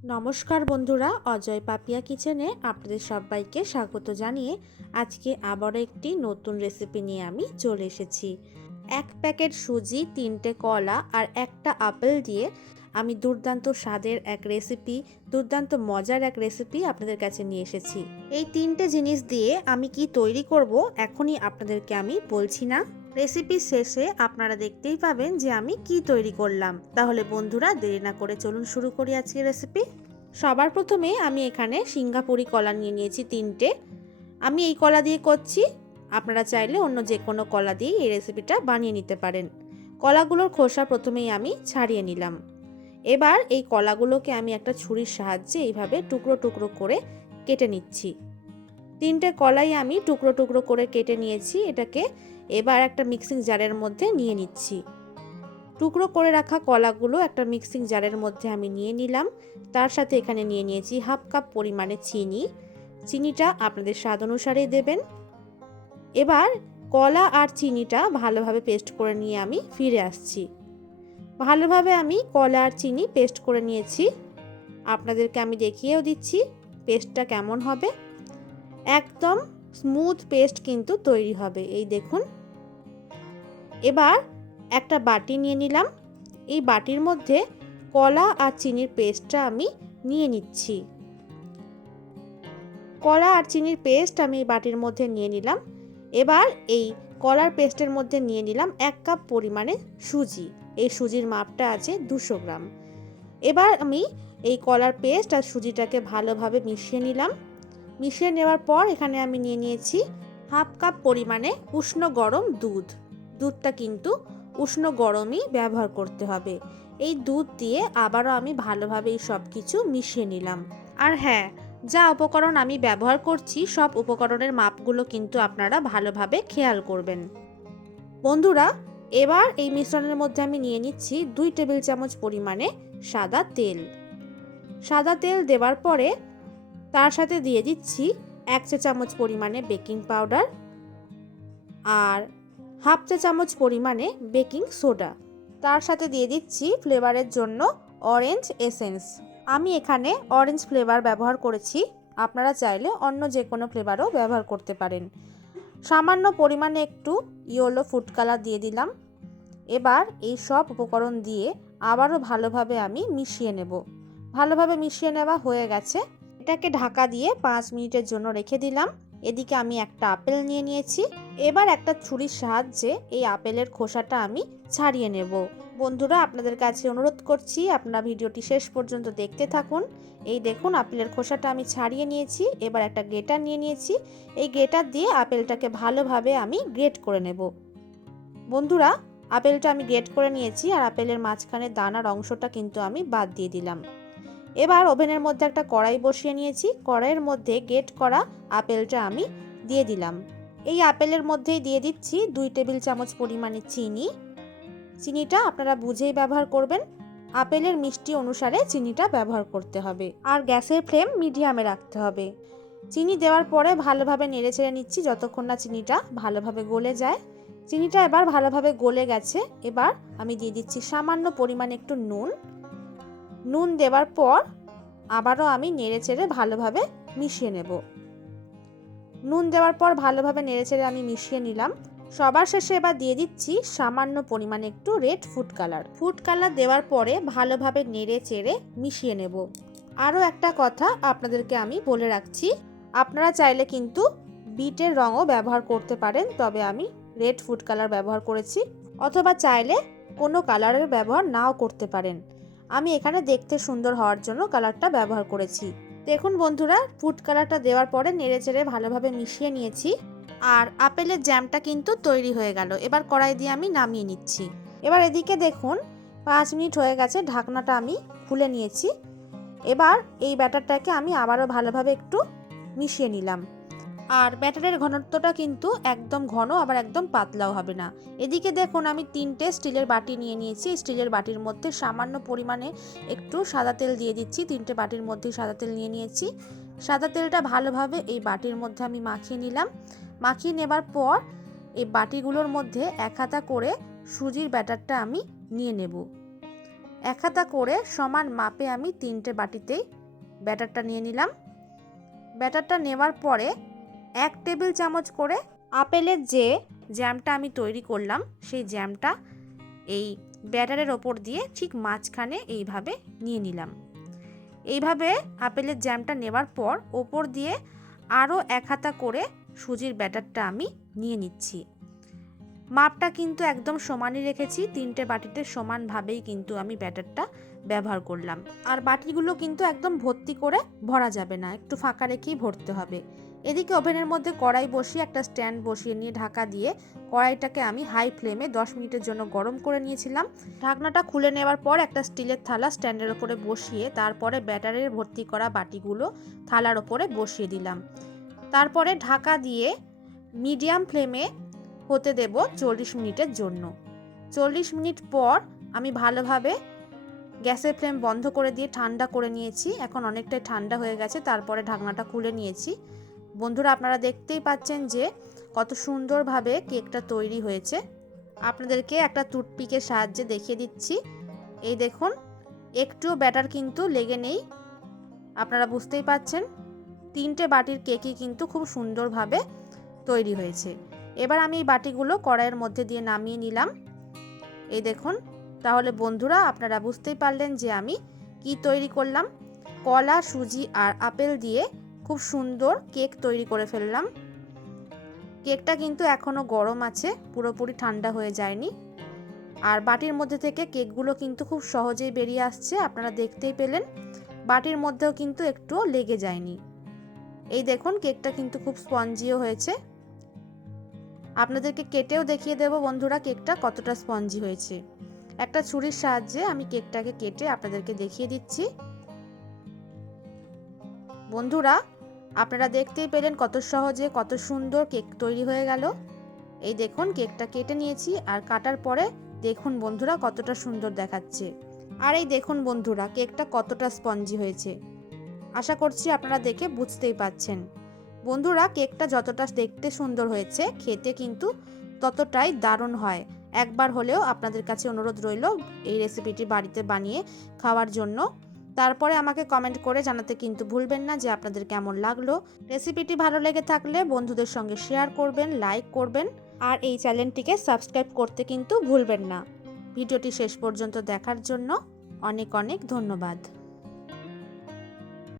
নমস্কার বন্ধুরা, অজয় পাপিয়া কিচেনে আপনাদের সবাইকে স্বাগত জানিয়ে আজকে আবারও একটি নতুন রেসিপি নিয়ে আমি চলে এসেছি। এক প্যাকেট সুজি, 3টে কলা আর একটা আপেল দিয়ে আমি দুর্দান্ত স্বাদের এক রেসিপি, দুর্দান্ত মজার এক রেসিপি আপনাদের কাছে নিয়ে এসেছি। এই 3টে জিনিস দিয়ে আমি কি তৈরি করব এখনই আপনাদেরকে আমি বলছি না, রেসিপির শেষে আপনারা দেখতেই পাবেন যে আমি কি তৈরি করলাম। তাহলে বন্ধুরা দেরি না করে চলুন শুরু করি আজকের রেসিপি। সবার প্রথমে আমি এখানে সিঙ্গাপুরি কলা নিয়ে নিয়েছি 3টে। আমি এই কলা দিয়ে করছি, আপনারা চাইলে অন্য যে কোনো কলা দিয়ে এই রেসিপিটা বানিয়ে নিতে পারেন। কলাগুলোর খোসা প্রথমেই আমি ছাড়িয়ে নিলাম। এবার এই কলাগুলোকে আমি একটা ছুরির সাহায্যে এইভাবে টুকরো টুকরো করে কেটে নিচ্ছি। 3টে কলাই আমি টুকরো টুকরো করে কেটে নিয়েছি। এটাকে এবার একটা মিক্সিং জারের মধ্যে নিয়ে নিচ্ছি। টুকরো করে রাখা কলাগুলো একটা মিক্সিং জারের মধ্যে আমি নিয়ে নিলাম। তার সাথে এখানে নিয়ে নিয়েছি হাফ কাপ পরিমাণে চিনি। চিনিটা আপনাদের স্বাদ অনুসারেই দেবেন। এবার কলা আর চিনিটা ভালোভাবে পেস্ট করে নিয়ে আমি ফিরে আসছি। ভালোভাবে আমি কলা আর চিনি পেস্ট করে নিয়েছি। আপনাদেরকে আমি দেখিয়েও দিচ্ছি পেস্টটা কেমন হবে। একদম স্মুথ পেস্ট কিন্তু তৈরি হবে, এই দেখুন। এবার একটা বাটি নিয়ে নিলাম। এই বাটির মধ্যে কলা আর চিনির পেস্টটা আমি নিয়ে নিচ্ছি। কলা আর চিনির পেস্ট আমি বাটির মধ্যে নিয়ে নিলাম। এবার এই কলার পেস্টের মধ্যে নিয়ে নিলাম 1 কাপ পরিমাণে সুজি। এই সুজির মাপটা আছে 200 গ্রাম। এবার আমি এই কলার পেস্ট আর সুজিটাকে ভালোভাবে মিশিয়ে নিলাম। মিশিয়ে নেওয়ার পর এখানে আমি নিয়ে নিয়েছি হাফ কাপ পরিমাণে উষ্ণ গরম দুধ। দুধটা কিন্তু উষ্ণ গরমই ব্যবহার করতে হবে। এই দুধ দিয়ে আবারও আমি ভালোভাবে এই সব কিছু মিশিয়ে নিলাম। আর হ্যাঁ, যা উপকরণ আমি ব্যবহার করছি সব উপকরণের মাপগুলো কিন্তু আপনারা ভালোভাবে খেয়াল করবেন। বন্ধুরা, এবার এই মিশ্রণের মধ্যে আমি নিয়ে নিচ্ছি 2 টেবিল চামচ পরিমাণে সাদা তেল। সাদা তেল দেওয়ার পরে তার সাথে দিয়ে দিচ্ছি 1 চা চামচ পরিমাণে বেকিং পাউডার আর হাফ চা চামচ পরিমাণে বেকিং সোডা। তার সাথে দিয়ে দিচ্ছি ফ্লেভারের জন্য অরেঞ্জ এসেন্স। আমি এখানে অরেঞ্জ ফ্লেভার ব্যবহার করেছি, আপনারা চাইলে অন্য যে কোনো ফ্লেভারও ব্যবহার করতে পারেন। সামান্য পরিমাণে একটু ইয়েলো ফুড কালার দিয়ে দিলাম। এবার এই সব উপকরণ দিয়ে আবারও ভালোভাবে আমি মিশিয়ে নেব। ভালোভাবে মিশিয়ে নেওয়া হয়ে গেছে। এটাকে ঢাকা দিয়ে 5 মিনিটের জন্য রেখে দিলাম। এদিকে আমি একটা আপেল নিয়ে নিয়েছি। এবার একটা ছুরির সাহায্যে এই আপেলের খোসাটা আমি ছাড়িয়ে নেব। বন্ধুরা, আপনাদের কাছে অনুরোধ করছি আপনারা ভিডিওটি শেষ পর্যন্ত দেখতে থাকুন। এই দেখুন, আপেলের খোসাটা আমি ছাড়িয়ে নিয়েছি। এবার একটা গ্রেটার নিয়ে নিয়েছি। এই গ্রেটার দিয়ে আপেলটাকে ভালোভাবে আমি গ্রেট করে নেব। বন্ধুরা, আপেলটা আমি গ্রেট করে নিয়েছি আর আপেলের মাঝখানে দানার অংশটা কিন্তু আমি বাদ দিয়ে দিলাম। এবার ওভেনের মধ্যে একটা কড়াই বসিয়ে নিয়েছি। কড়াইয়ের মধ্যে গ্রেট করা আপেলটা আমি দিয়ে দিলাম। এই আপেলের মধ্যেই দিয়ে দিচ্ছি 2 টেবিল চামচ পরিমাণে চিনি। চিনিটা আপনারা বুঝেই ব্যবহার করবেন। আপেলের মিষ্টি অনুসারে চিনিটা ব্যবহার করতে হবে আর গ্যাসের ফ্লেম মিডিয়ামে রাখতে হবে। চিনি দেওয়ার পরে ভালোভাবে নেড়ে চেড়ে নিচ্ছি যতক্ষণ না চিনিটা ভালোভাবে গলে যায়। চিনিটা এবার ভালোভাবে গলে গেছে। এবার আমি দিয়ে দিচ্ছি সামান্য পরিমাণে একটু নুন। নুন দেওয়ার পর আবারও আমি নেড়েচেড়ে ভালোভাবে মিশিয়ে নেব। নুন দেওয়ার পর ভালোভাবে নেড়েচেড়ে আমি মিশিয়ে নিলাম। সবার শেষে এবার দিয়ে দিচ্ছি সামান্য পরিমাণে একটু red food colour. Food colour দেওয়ার পরে ভালোভাবে নেড়েচেড়ে মিশিয়ে নেব। আরও একটা কথা আপনাদেরকে আমি বলে রাখছি, আপনারা চাইলে কিন্তু বিটের রঙও ব্যবহার করতে পারেন, তবে আমি রেড ফুড কালার ব্যবহার করেছি, অথবা চাইলে কোনো কালারের ব্যবহার নাও করতে পারেন। আমি এখানে দেখতে সুন্দর হওয়ার জন্য কালারটা ব্যবহার করেছি। দেখুন বন্ধুরা, ফুড কালারটা দেওয়ার পরে নেড়েচেড়ে ভালোভাবে মিশিয়ে নিয়েছি আর আপেলের জ্যামটা কিন্তু তৈরি হয়ে গেল। এবার কড়াই দিয়ে আমি নামিয়ে নিচ্ছি। এবার এদিকে দেখুন 5 মিনিট হয়ে গেছে, ঢাকনাটা আমি খুলে নিয়েছি। এবার এই ব্যাটারটাকে আমি আবারও ভালোভাবে একটু মিশিয়ে নিলাম। আর ব্যাটারের ঘনত্বটা কিন্তু একদম ঘন, আবার একদম পাতলাও হবে না। এদিকে দেখুন আমি 3টে স্টিলের বাটি নিয়ে নিয়েছি। স্টিলের বাটির মধ্যে সামান্য পরিমাণে একটু সাদা তেল দিয়ে দিচ্ছি। 3টে বাটির মধ্যেই সাদা তেল নিয়ে নিয়েছি। সাদা তেলটা ভালোভাবে এই বাটির মধ্যে আমি মাখিয়ে নিলাম। মাখিয়ে নেবার পর এই বাটিগুলোর মধ্যে 1 হাতা করে সুজির ব্যাটারটা আমি নিয়ে নেব। এক হাতা করে সমান মাপে আমি 3টে বাটিতেই ব্যাটারটা নিয়ে নিলাম। ব্যাটারটা নেওয়ার পরে 1 টেবিল চামচ করে আপেলের যে জ্যামটা আমি তৈরি করলাম সেই জ্যামটা এই ব্যাটারের ওপর দিয়ে ঠিক মাঝখানে এইভাবে নিয়ে নিলাম। এইভাবে আপেলের জ্যামটা নেওয়ার পর ওপর দিয়ে আরও 1 হাতা করে সুজির ব্যাটারটা আমি নিয়ে নিচ্ছি। মাপটা কিন্তু একদম সমানই রেখেছি, 3টে বাটিতে সমানভাবেই কিন্তু আমি ব্যাটারটা ব্যবহার করলাম। আর বাটিগুলো কিন্তু একদম ভর্তি করে ভরা যাবে না, একটু ফাঁকা রেখেই ভরতে হবে। এদিকে ওভেনের মধ্যে কড়াই বসিয়ে একটা স্ট্যান্ড বসিয়ে নিয়ে ঢাকা দিয়ে কড়াইটাকে আমি হাই ফ্লেমে 10 মিনিটের জন্য গরম করে নিয়েছিলাম। ঢাকনাটা খুলে নেওয়ার পর একটা স্টিলের থালা স্ট্যান্ডের ওপরে বসিয়ে তারপরে ব্যাটারের ভর্তি করা বাটিগুলো থালার ওপরে বসিয়ে দিলাম। তারপরে ঢাকা দিয়ে মিডিয়াম ফ্লেমে হতে দেব 40 মিনিটের জন্য। 40 মিনিট পর আমি ভালোভাবে গ্যাসের ফ্লেম বন্ধ করে দিয়ে ঠান্ডা করে নিয়েছি। এখন অনেকটাই ঠান্ডা হয়ে গেছে, তারপরে ঢাকনাটা খুলে নিয়েছি। বন্ধুরা, আপনারা দেখতেই পাচ্ছেন যে কত সুন্দরভাবে কেকটা তৈরি হয়েছে। আপনাদেরকে একটা টুথপিকের সাহায্যে দেখিয়ে দিচ্ছি। এই দেখুন, একটুও ব্যাটার কিন্তু লেগে নেই, আপনারা বুঝতেই পাচ্ছেন। 3টে বাটির কেকই কিন্তু খুব সুন্দরভাবে তৈরি হয়েছে। এবার আমি এই বাটিগুলো কড়াইয়ের মধ্যে দিয়ে নামিয়ে নিলাম। এই দেখুন, তাহলে বন্ধুরা আপনারা বুঝতেই পারলেন যে আমি কি তৈরি করলাম। কলা, সুজি আর আপেল দিয়ে খুব সুন্দর কেক তৈরি করে ফেললাম। কেকটা কিন্তু এখনও গরম আছে, পুরোপুরি ঠান্ডা হয়ে যায়নি। আর বাটির মধ্যে থেকে কেকগুলো কিন্তু খুব সহজেই বেরিয়ে আসছে, আপনারা দেখতেই পেলেন। বাটির মধ্যেও কিন্তু একটুও লেগে যায়নি। এই দেখুন, কেকটা কিন্তু খুব স্পঞ্জিও হয়েছে। আপনাদেরকে কেটেও দেখিয়ে দেব বন্ধুরা কেকটা কতটা স্পঞ্জি হয়েছে। একটা ছুরির সাহায্যে আমি কেকটাকে কেটে আপনাদেরকে দেখিয়ে দিচ্ছি। বন্ধুরা, আপনারা দেখতেই পেলেন কত সহজে কত সুন্দর কেক তৈরি হয়ে গেল। এই দেখুন, কেকটা কেটে নিয়েছি আর কাটার পরে দেখুন বন্ধুরা কতটা সুন্দর দেখাচ্ছে। আর এই দেখুন বন্ধুরা কেকটা কতটা স্পঞ্জি হয়েছে। আশা করছি আপনারা দেখে বুঝতেই পাচ্ছেন। বন্ধুরা, কেকটা যতটা দেখতে সুন্দর হয়েছে খেতে কিন্তু ততটাই দারুণ হয়। একবার হলেও আপনাদের কাছে অনুরোধ রইল এই রেসিপিটি বাড়িতে বানিয়ে খাওয়ার জন্য। তারপরে আমাকে কমেন্ট করে জানাতে কিন্তু ভুলবেন না যে আপনাদের কেমন লাগলো। রেসিপিটি ভালো লেগে থাকলে বন্ধুদের সঙ্গে শেয়ার করবেন, লাইক করবেন আর এই চ্যানেলটিকে সাবস্ক্রাইব করতে কিন্তু ভুলবেন না। ভিডিওটি শেষ পর্যন্ত দেখার জন্য অনেক অনেক ধন্যবাদ।